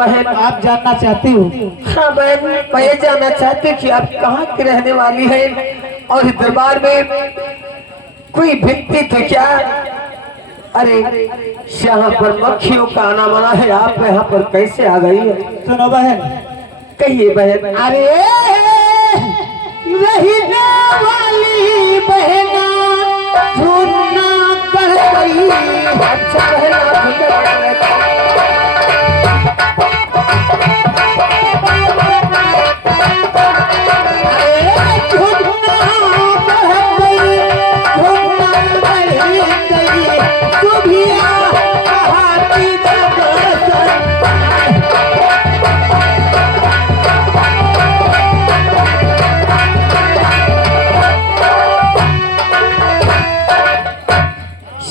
बहन, आप जानना चाहती हो? हाँ बहन, मैं ये जानना चाहती हूँ कि आप कहाँ की रहने वाली है और इस दरबार में कोई व्यक्ति थे क्या? अरे यहाँ पर मक्खियों का आना मना है, आप यहाँ पर कैसे आ गई है? सुनो बहन, कहिए बहन। अरे रहने वाली बहना झूठना कर गई। अच्छा बहन, आप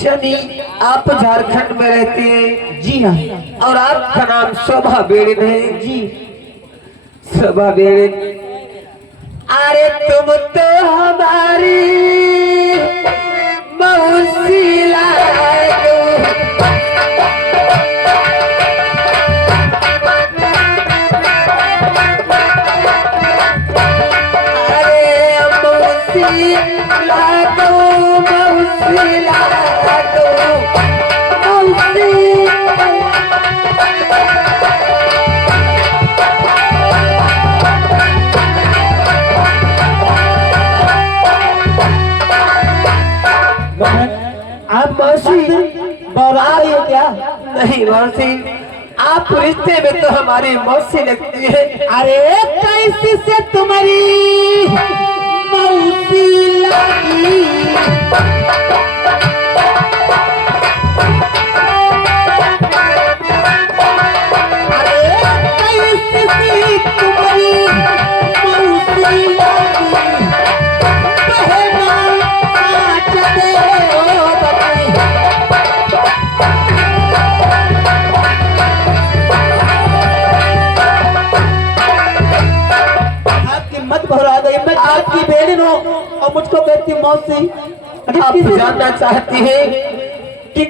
शनि, आप झारखंड में रहते हैं? जी हाँ। और आपका नाम शोभा बेड़े है? जी। शोभा बेड़े, अरे तुम तो हमारी मौसी लागो। अरे मौसी लागो, मौसी लागो, मौसी। आप मौसी बौरा रही हो क्या? नहीं मौसी, आप रिश्ते में तो हमारी मौसी लगती है। अरे कैसी से तुम्हारी मौसी लगी? अरे कैसी से तुम्हारी मौसी लगी? बहना नाच दे ओ बबी। आपकी मत भरा गई, मैं आपकी बहन हूँ और मुझको कहती मौसी। आप जानना चाहती हैं कि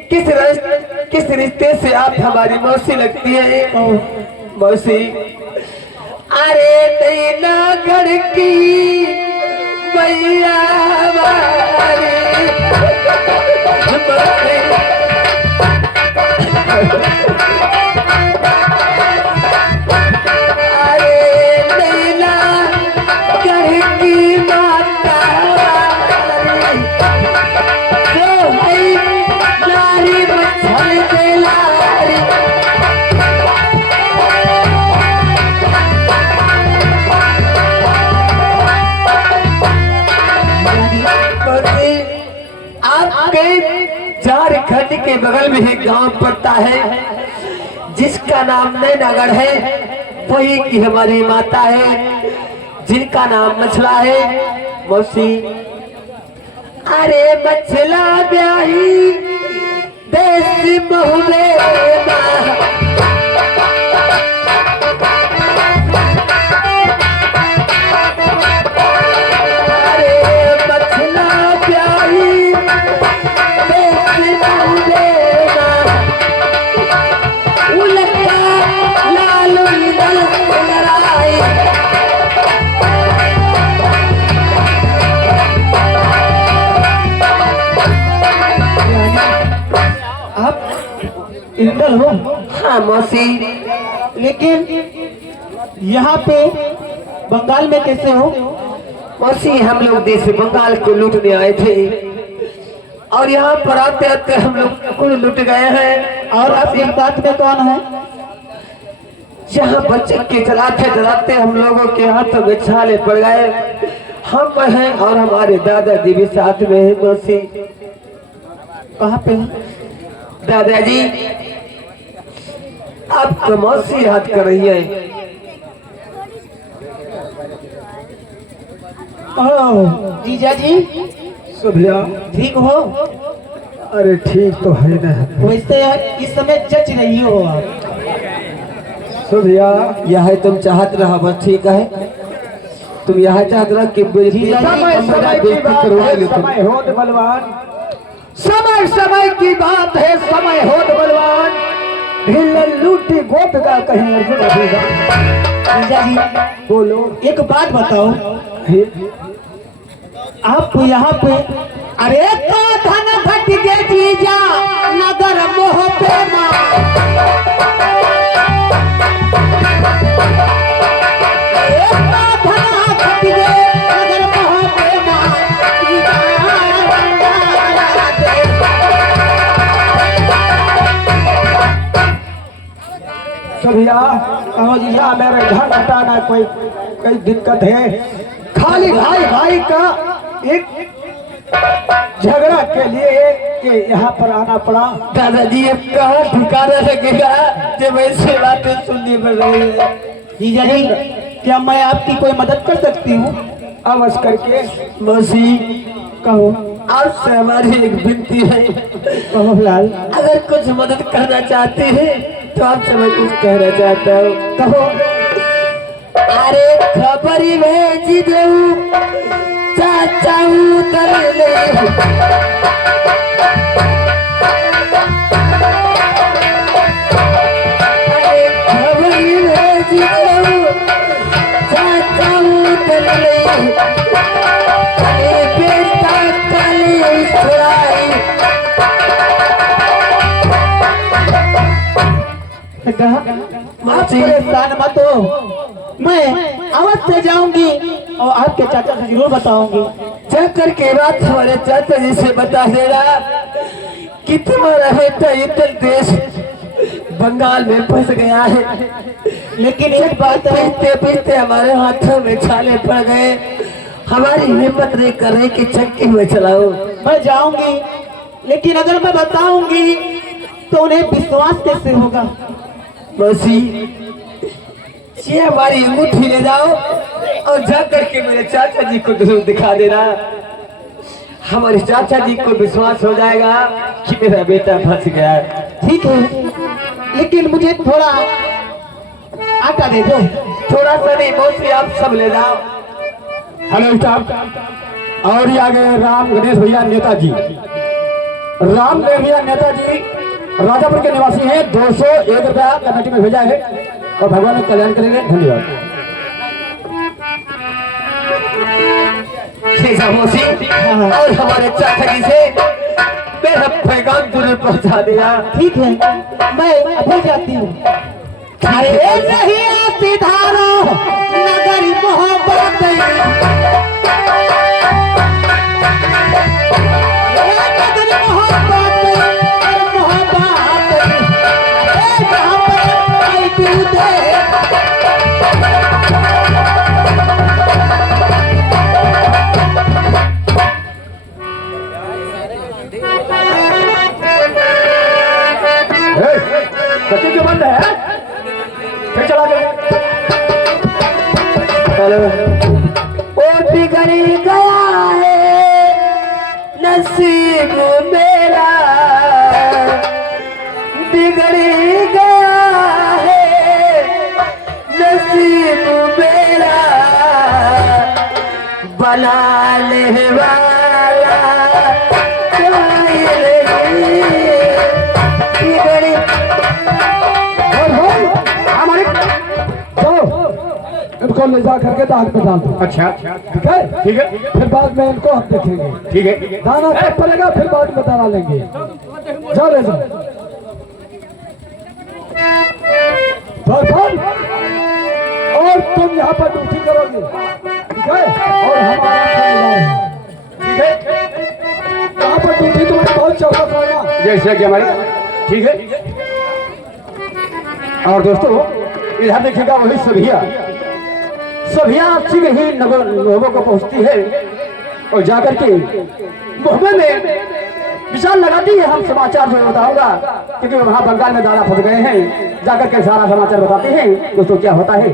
किस रिश्ते से आप हमारी मौसी लगती है? मौसी, अरे नैना गढ़ की मैया वाली झारखंड के बगल में एक गांव पड़ता है जिसका नाम नैनागढ़ है। वही की हमारी माता है जिनका नाम मछला है। मौसी, अरे मछला ब्याही देसी बहू इंदल हो? हाँ मौसी, लेकिन यहाँ पे बंगाल में कैसे हो? मौसी, हम लोग देश बंगाल को लूटने आए थे और यहाँ पर आते आते हम लोग को लूट गए हैं। और आपके साथ में कौन है? यहाँ बच्चे के चलाते हम लोगों के हाथों में छाले पड़ गए। हम हैं और हमारे दादाजी भी साथ में है। मौसी, कहाँ पे? दादाजी, आपको मौसी याद कर रही है। जीजा जी, सुभिया, ठीक हो? अरे ठीक तो है ना। वैसे इस समय जच रही हो आप। सुभिया, यह तुम चाहत रहा बस ठीक है। तुम यह चाहत रहा कि समय की बात है, समय होत बलवान, समय समय की बात है, समय होत बलवान। लूटी गोप का कहीं अर्जुन होगा। जीजा जी बोलो। एक बात बताओ, आप यहाँ पे अरे तो धन घट के जीजा नगर मोह पे माँ। अरे तो धन घट के नगर मोह पे माँ, जीजा सभिया कहो जीजा मेरे घर हटाना कोई दिक्कत है। खाली भाई भाई का एक झगड़ा के लिए कि यहाँ पर आना पड़ा। दादाजी अब कहाँ ठिकाना लगेगा जब ऐसे बातें सुननी पड़ रही है। जीजा जी क्या मैं आपकी कोई मदद कर सकती हूँ? अवश्य करके। मौसी कहो आपसे हमारी एक विनती है, कहो लाल। अगर कुछ मदद करना चाहते हैं तो आपसे मैं कुछ कहना चाहता हूँ। कहो। अरे खबर भेज दो चाचा उतर ले। अरे खबर भेज दो चाचा उतर ले। अरे बेटा कल छुड़ाई। आप परेशान मत हो, मैं अवश्य जाऊंगी और आपके चाचा से जरूर बताऊंगी। जाकर के बात हमारे चाचा जी से बता देना कि तुम्हारा बेटा इतर देश बंगाल में फंस गया है। लेकिन एक बात है, पीते पीते हमारे हाथों में छाले पड़ गए। हमारी हिम्मत नहीं कर रही कि चक्की में चलाओ। मैं जाऊंगी, लेकिन अगर मैं बताऊंगी तो उन्हें विश्वास कैसे होगा? मौसी ये हमारी अंगूठी ले जाओ और जाकर के मेरे चाचा जी को जरूर दिखा देना। हमारे चाचा जी को विश्वास हो जाएगा कि मेरा बेटा फंस गया है। ठीक है, लेकिन मुझे थोड़ा आटा दे दो। थोड़ा सा नहीं मौसी, आप सब ले जाओ। Hello staff. और ये आ गए राम गणेश भैया नेताजी। राम गणेश भैया नेताजी राजापुर के निवासी हैं। 201 रुपया कमेटी में भेजा है और भगवान का कल्याण करेंगे। धन्यवाद। मौसी और हमारे चाचा जी से मेरा पैगाम जरूर पहुंचा देना। ठीक है, मैं अभी जाती हूँ। अरे नहीं सिधारो नगर मोहब्बत, नगर मोहब्बत मोहब्बत, जहाँ पर आई दिल दे। बच्चे जो बंद है फिर चला गया। हेलो। ओ बिगड़ी गया है नसीब मेरा, बिगड़ी गया है नसीब मेरा, बना ले वाला कोई नहीं। बिगड़ी हमारे इनको ले जा करके दाग पे डाल दो। अच्छा ठीक है, ठीक है। फिर बाद में इनको हम देखेंगे। ठीक है, दाना कब पड़ेगा फिर बाद में दाना लेंगे। जाओ ले जाओ। और तुम यहाँ पर ड्यूटी करोगे, ठीक है? और हमारा ठीक है, यहाँ पर ड्यूटी तुम्हारी बहुत चौकस होगा जैसे कि हमारी। ठीक है। और दोस्तों इधर देखिएगा वही सभिया शीघ्र ही लोगों को पहुंचती है और जाकर के मुहम्मद में विचार लगाती है। हम समाचार जो बताऊंगा क्योंकि वहां बंगाल में दादा फंस गए हैं। जाकर के सारा समाचार बताते हैं दोस्तों क्या होता है।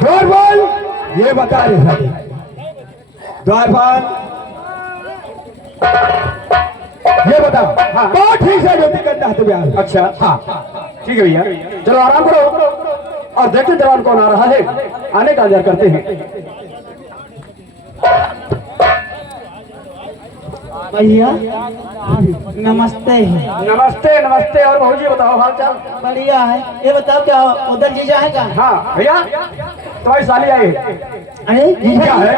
द्वारपाल ये बता रहे द्वारपाल ये बता। हाँ बहुत ठीक है, ड्यूटी करना है तुम्हें। अच्छा हाँ ठीक है भैया, चलो आराम करो और देखते दौरान कौन आ रहा है। आने का इंतजार करते हैं। भैया नमस्ते। नमस्ते नमस्ते। और बहू जी बताओ हाल चाल? बढ़िया है। ये बताओ क्या उधर जीजा है क्या? हाँ भैया तुम्हारी साली आई है। अरे जीजा क्या है?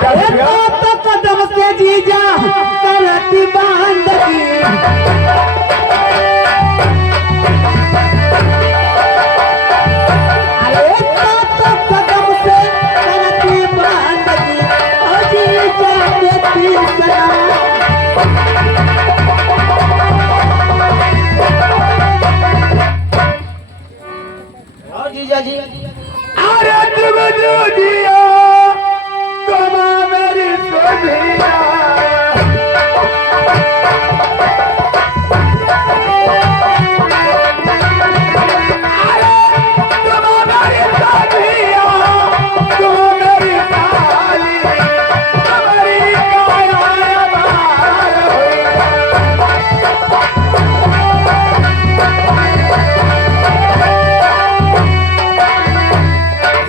क्या है भैया? तो कदम से जीजा करती बांधगी। अरे तो कदम से करती बांधगी। ओ जीजा देती सलाम। और जीजा जी अरे जुगनू जिया तुम मेरी सोभिया। अरे तुम मेरी सोभिया, तुम मेरी साली, तुम्हारी काया बार हुई।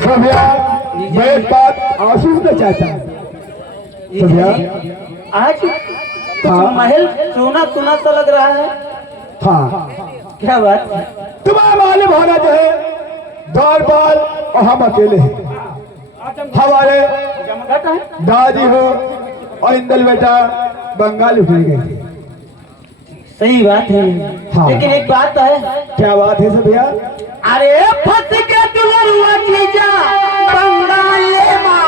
सोभिया मैं एक बात आंसू में चाहता हूँ। सोभिया आज हाँ। महल सोना सोना सा लग रहा है। हाँ क्या बात? तुम्हारा मालूम होना जो है द्वारपाल और हम अकेले हैं। हमारे दादी हो और इंदल बेटा बंगाल उठ गए थे। सही बात है। हाँ। लेकिन एक बात है। क्या बात है सोभिया? अरे फंस के दुलरुआ जीजा बंगाले माँ।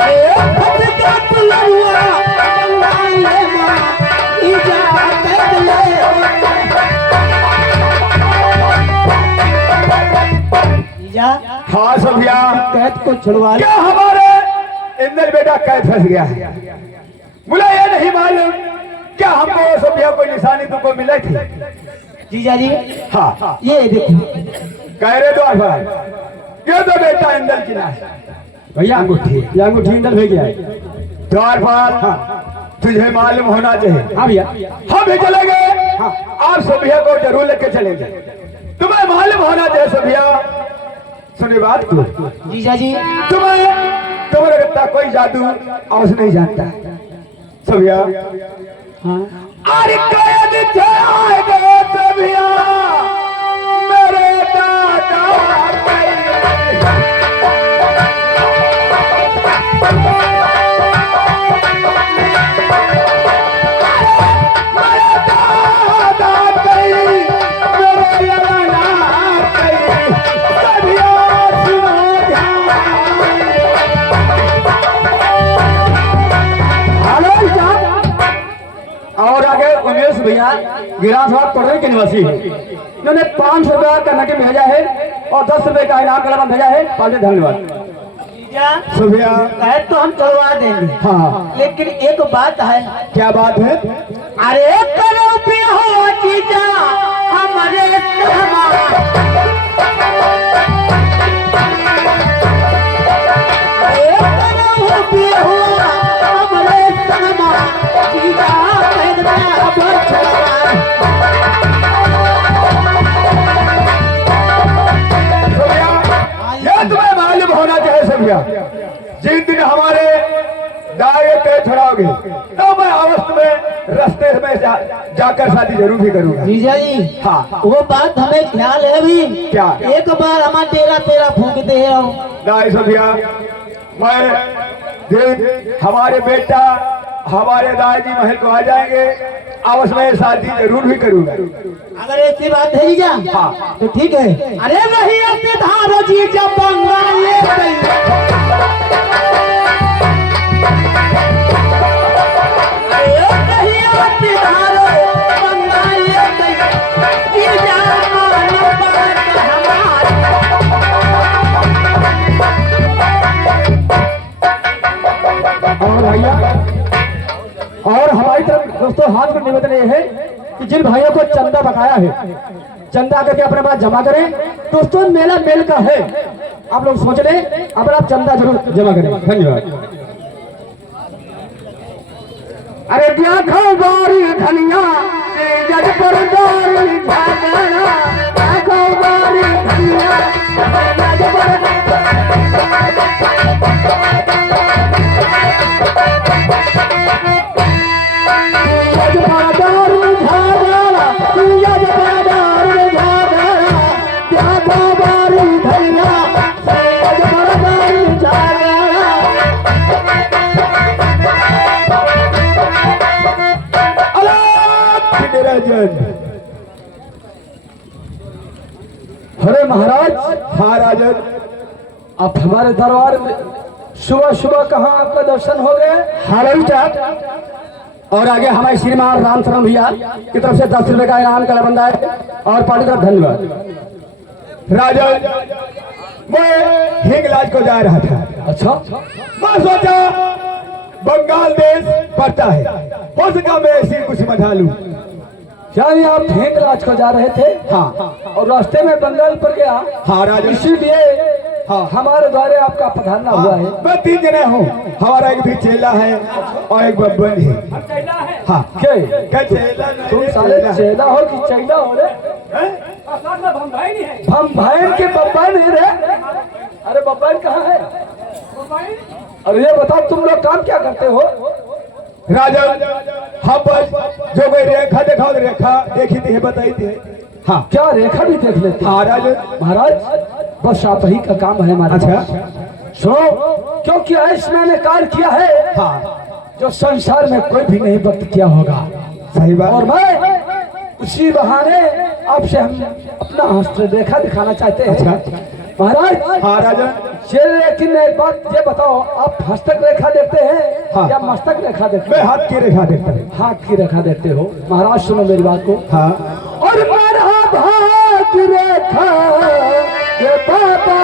अरे फंस के दुलरुआ बंगाले माँ। जीजा बंगाले। जीजा हाँ सोभिया कैद को छुड़वा ले। क्या हमारे इंदल बेटा कैद फंस गया है? मुझे ये नहीं मालूम क्या हमको सोभिया कोई निशानी तुमको मिली थी? जीजा जी हाँ ये देखो। कह रहे द्वारपाल ये तो बेटा इंदल की ना है। भैया अंगूठी, ये अंगूठी इंदल भेज गया है। द्वारपाल तुझे मालूम होना चाहिए। हाँ भैया हम भी चले गए। हाँ आप सोभिया को जरूर लेके चलेंगे। तुम्हें मालूम होना चाहिए सोभिया। सुनी बात को जीजा जी तुम्हारे लगता कोई जादू आवाज नहीं जानता सोभिया। हाँ। अरे कैद चढ़ाएगा सोभिया मेरे दादा और आगे उमेश भैया गिरासवाद पढ़ने के निवासी है। इन्होंने 500 रुपया का नकद भेजा है और 10 रुपए का इनाम कलम भेजा है। पाले धन्यवाद जीजा सोभिया। कैद तो हम करवा देंगे। हाँ लेकिन एक बात है। क्या बात है? अरे करो भी हो जीजा हमारे सहमा। अरे करो भी हो हमारे सहमा। जीजा कैद में अब छुड़वा। सोभिया ये तुम्हें मालूम होना चाहिए सोभिया। जिस दिन हमारे दाए पे छुड़ाओगे तो मैं अवश्य में रास्ते में जाकर शादी जरूर भी करूंगा। जीजा जी हाँ वो बात हमें ख्याल है भी। क्या? एक बार हमारा तेरा तेरा फूकते हैं। दाई सोभिया मैं दिन हमारे बेटा हमारे दादाजी महल को आ जाएंगे अवश्य में शादी जरूर भी करूंगा। अगर ऐसी बात है जीजा हाँ तो ठीक है। अरे नहीं ऐसे धारो जीजा बंगाल ले गई। अरे नहीं ऐसे धारो बंगाल ले गई। जीजा मानो बात हमारी। और भैया और हमारी तरफ दोस्तों हाथ में निवेदन ये है कि जिन भाइयों को चंदा बकाया है चंदा करके अपने पास जमा करें। दोस्तों मेला मेल का है आप लोग सोच लें अब आप चंदा जरूर जमा करें। धन्यवाद। अरे क्या खबरी धनिया जजपुर दौरी झगड़ा क्या खबरी धनिया जजपुर राजन, आप हमारे दरबार में सुबह सुबह कहाँ आपका दर्शन हो गए? हालांकि चाट और आगे हमारे श्रीमान राम शरण भैया की तरफ से 10 रुपए का इनाम का बंदा है और पार्टी तरफ धन्यवाद। राजन, मैं हिंगलाज को जा रहा था। अच्छा, मैं सोचा बंगाल देश पड़ता है, हो सका मैं इसी कुछ समझा लूं। यानी आप हिंगलाज को जा रहे थे? हाँ और रास्ते में बंगाल पर गया? हाँ राजन, इसीलिए हाँ हमारे द्वारे आपका पधारना हुआ है। मैं 3 जने हूँ, हमारा एक भी चेला है और एक बब्बन है। हाँ के क्या चेला नहीं तुम है, साले चेला। चेला हो कि चैला हो रे? हैं? हम भाई के बब्बा नहीं रे। अरे बब्बा कहाँ है? अरे ये बताओ तुम लोग काम क्या करते हो? राजन, हम बस जो कोई रेखा देखा रेखा देखी थी बताई थी। हाँ क्या रेखा भी देख लेते? हाँ राजन। महाराज बस आप ही का काम है हमारे अच्छा। पास। सुनो, क्योंकि ऐसा मैंने कार्य किया है हाँ जो संसार में कोई भी नहीं वक्त किया होगा। सही बात। और मैं उसी बहाने आपसे हम अपना हस्त रेखा दिखाना चाहते हैं। अच्छा। महाराज हाँ राजन, ये लेकिन एक बात ये बताओ, आप हस्तक रेखा देखते हैं हाँ। या मस्तक रेखा देखते मैं हैं? हाथ की रेखा देखता हूँ। हाथ की रेखा देखते हो। महाराज सुनो मेरी बात को। हाँ और मेरा भाग रेखा ये बाबा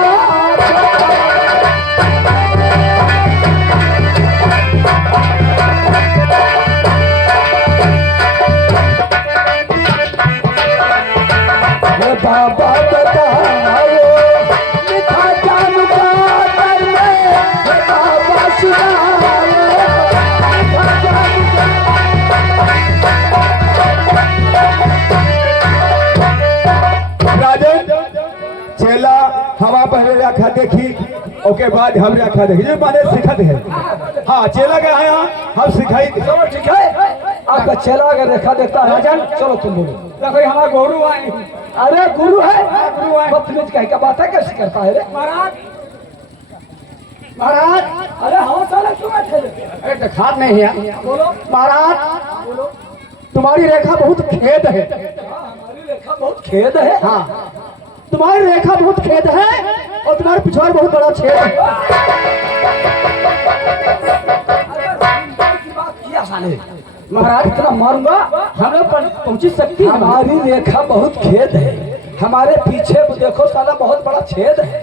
ये बाबा बताओ लिखा जानू का कर में ये बाबा सुनाओ लिखा जानू का। राजन, चेला हवा पहले रेखा देखी, ओके बाद हम रेखा देखी, ये माने सिखत है। हाँ चेला का आया हम सिखाई थे। चलो ठीक है, आपका चेला अगर रेखा देखता है राजन, चलो तुम बोलो। देखो हमारा गोरू आए। अरे गुरु है, बदतमीज कह क्या बात है, कैसे करता है रे? महाराज महाराज, अरे हाँ साले क्यों बैठे? अरे खाद नहीं है। बोलो महाराज, तुम्हारी रेखा बहुत खेद है। हमारी रेखा बहुत खेद है। हाँ तुम्हारी रेखा बहुत खेद है और तुम्हारे पिछवाड़ बहुत बड़ा छेद है। की बात किया साले। महाराज इतना मारूंगा हम लोग पर पहुंची सकती है। हमारी रेखा बहुत खेद है, हमारे पीछे देखो साला बहुत बड़ा छेद है।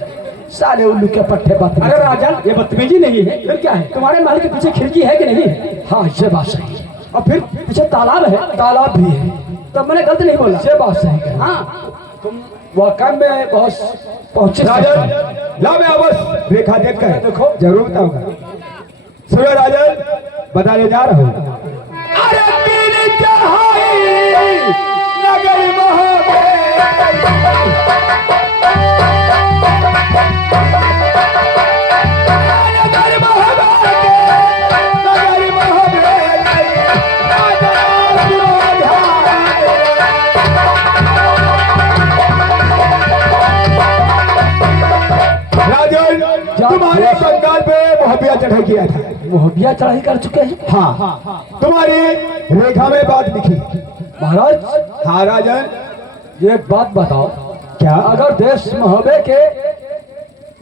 साले उल्लू के पट्टे बात। अगर राजन ये बदतमीजी नहीं है फिर क्या है? तुम्हारे महल के पीछे खिड़की है कि नहीं है? हाँ ये बात सही है। और फिर पीछे तालाब है। तालाब भी है। तब मैंने गलत नहीं बोला। ये बात सही है। हाँ तुम वाकई में बहुत पहुंचे। राजन, ला मैं अवश्य रेखा देख कर देखो। जरूर बताऊंगा। सुनो राजन, बताने जा रहा हूँ। अरे पीर चढ़ाई नगर राजन, तुम्हारे बंगाल पे मोहबिया चढ़ाई किया था। मोहबिया चढ़ाई कर चुके हैं। हाँ तुम्हारी रेखा में बात लिखी। महाराज हाँ राजन, ये एक बात बताओ, क्या? अगर देश महोबे के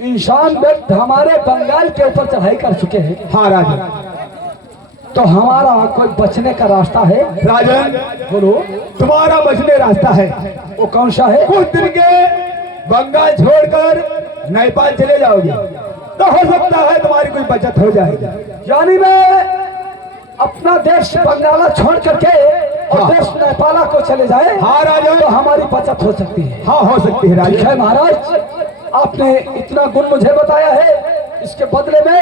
इंसान व्यक्त हमारे बंगाल के ऊपर चढ़ाई कर चुके हैं हाँ राजन। तो हमारा कोई बचने का रास्ता है? राजन, बोलो तुम्हारा बचने रास्ता है। वो कौन सा है? कुछ दिन के बंगाल छोड़कर नेपाल चले जाओगे तो हो सकता है तुम्हारी कोई बचत हो जाएगी। यानी मैं अपना देश बंगाला छोड़ करके और हाँ। देश नेपाला को चले जाए हाँ राजन। तो हमारी बचत हो सकती है। हाँ हो सकती है ठीक है राजन। महाराज, आपने इतना गुण मुझे बताया है, इसके बदले में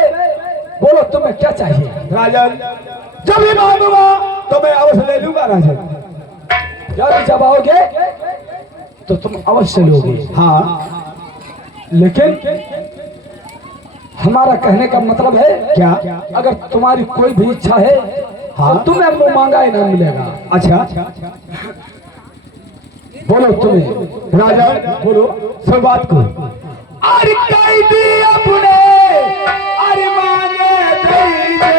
बोलो तुम्हें क्या चाहिए? राजन, जब भी मांगूंगा तो मैं अवश्य ले लूंगा राजन। यानी जब आओगे तो तुम अवश्य लोगे। हाँ लेकिन हमारा कहने का मतलब है क्या? अगर तुम्हारी कोई भी इच्छा है हाँ। तो तुम्हें मुंह मांगा इनाम मिलेगा। अच्छा बोलो तुम्हें। राजन, बोलो सब बात को। अरे कैदी अपने अरे मांगे दे दो,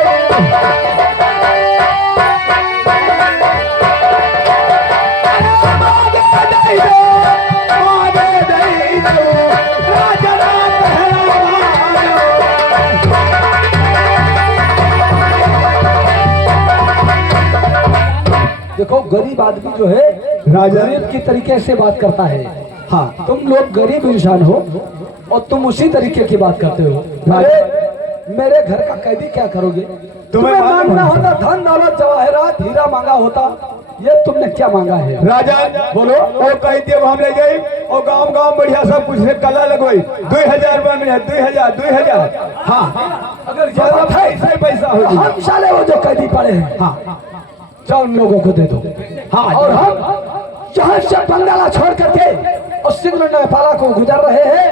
मांगे दे दो, राजन देखो गरीब आदमी जो है गरीब की तरीके से बात करता है। हाँ, तुम लोग गरीब इंसान हो और तुम उसी तरीके की बात करते हो। मेरे घर का कैदी क्या करोगे? तुम्हें मांगना होता धन दौलत जवाहरात हीरा मांगा होता, ये तुमने क्या मांगा है? राजा बोलो और कह दिए हम ले जाए और गांव गांव बढ़िया सब कुछ है, कला लगोई 2000 रुपया मिले, 2000। हाँ, अगर ज्यादा ऐसे पैसा हो हम साले वो जो कैदी पड़े हैं, हाँ जाओ उन लोगों को दे दो। हाँ, और हम जहां से बंगाला छोड़ करके और सिग्नल नेपाला को गुजर रहे हैं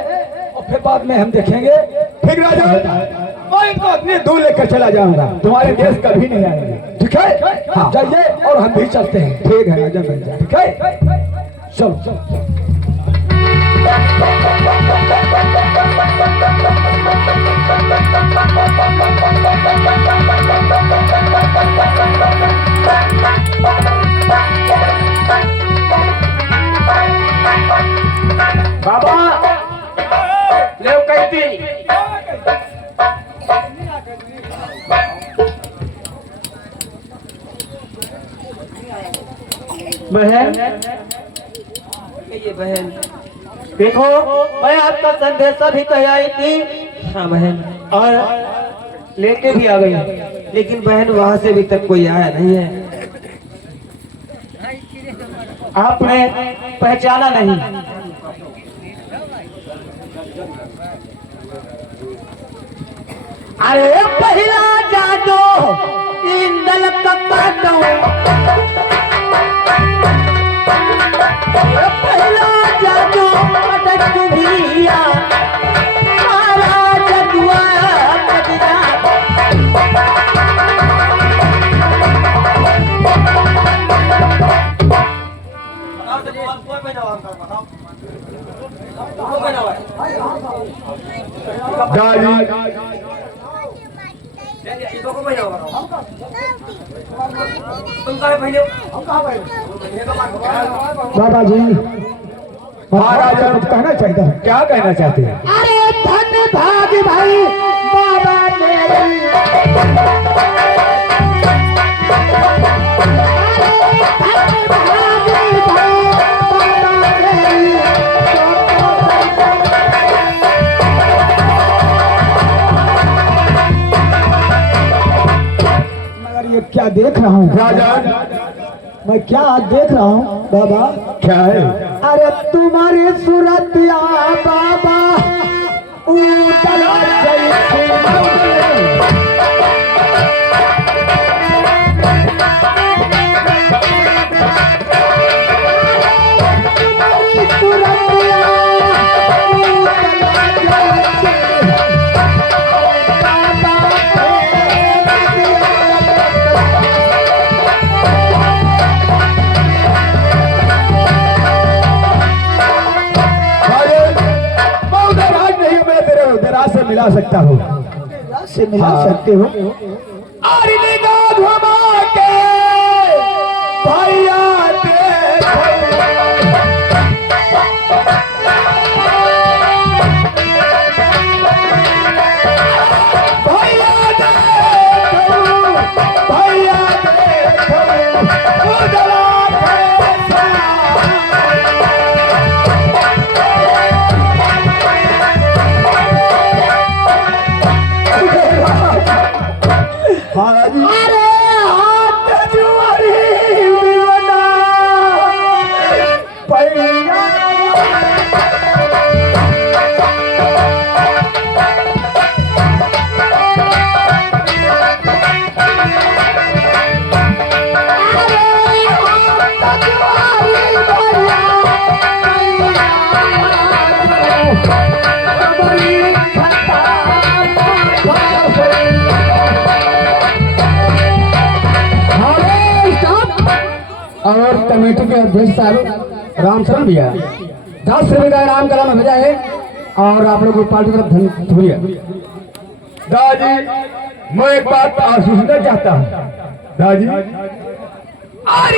और फिर बाद में हम देखेंगे। ठीक राजा, मैं इनको अपनी दूर लेकर चला जाऊंगा, तुम्हारे देश कभी नहीं आएंगे। ठीक है? हाँ, जाइए और हम भी चलते हैं। ठीक है राजा, मिल जाए। ठीक है, चलो। बाबा ले कैदी। बहन, ये बहन देखो, मैं आपका संदेशा भी कह आई थी। हाँ बहन, और लेके भी आ गई, लेकिन बहन वहां से अभी तक कोई आया नहीं है। आपने पहचाना नहीं? अरे पहला जादू इंदल कपड़ो, पहला जादू पटक भैया सारा जदुआ कदिया। बाबा जी, महाराजा कुछ कहना चाहता है, क्या कहना चाहते हैं? अरे धन भाग भाई बाबा मेरी, मगर ये क्या देख रहा हूँ राजा, मैं, क्या देख रहा हूँ बाबा? क्या है? अरे तुम्हारी सूरत या बाबा उतला जैसे मिला सकता हूँ, से मिला सकते हो। अरे निगाह घुमा के भैया और कमेटी के अध्यक्ष साहब रामचरण भैया 10 रुपए का इनाम कलम भेजा है और आप लोग पार्टी की तरफ धन्यवाद। दादी, मैं एक बात आश्वस्त चाहता हूँ। दादी, और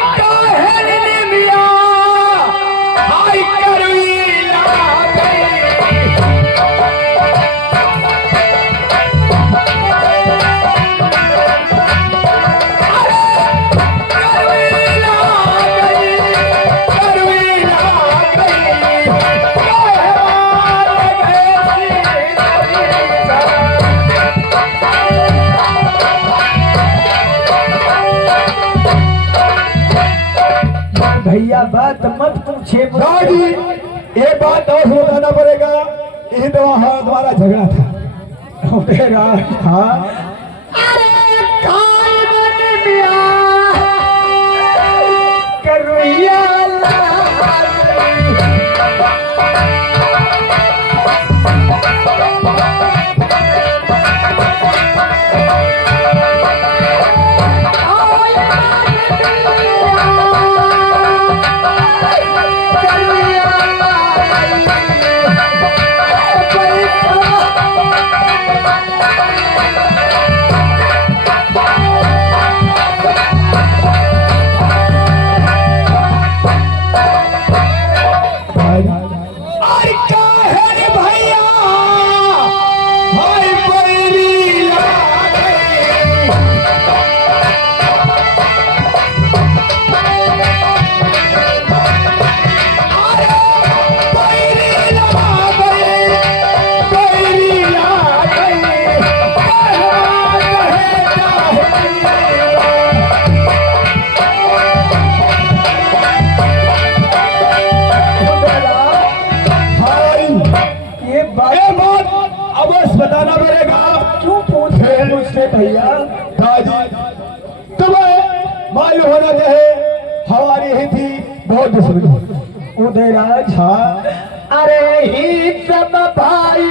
भैया बात मत पूछे दादी एक बात और बताना पड़ेगा, यही तो वहाँ हमारा झगड़ा था मेरा। हाँ बताना पड़ेगा। क्यों पूछ रहे हैं मुझसे भैया? तुम्हें मालूम होना चाहिए हमारी ही थी बहुत दुश्मनी उदयराज। हाँ अरे ही सब भाई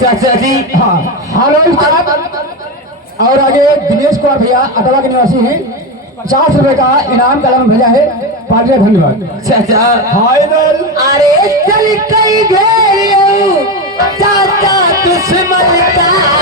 चाचा जी। हाँ हेलो साहब। और आगे दिनेश कुमार भैया अटवा के निवासी हैं, 50 रुपए का इनाम कलम भेजा है, पार्टी धन्यवाद। चाचा फाइनल। अरे चल कई घेरियो चाचा दुश्मन का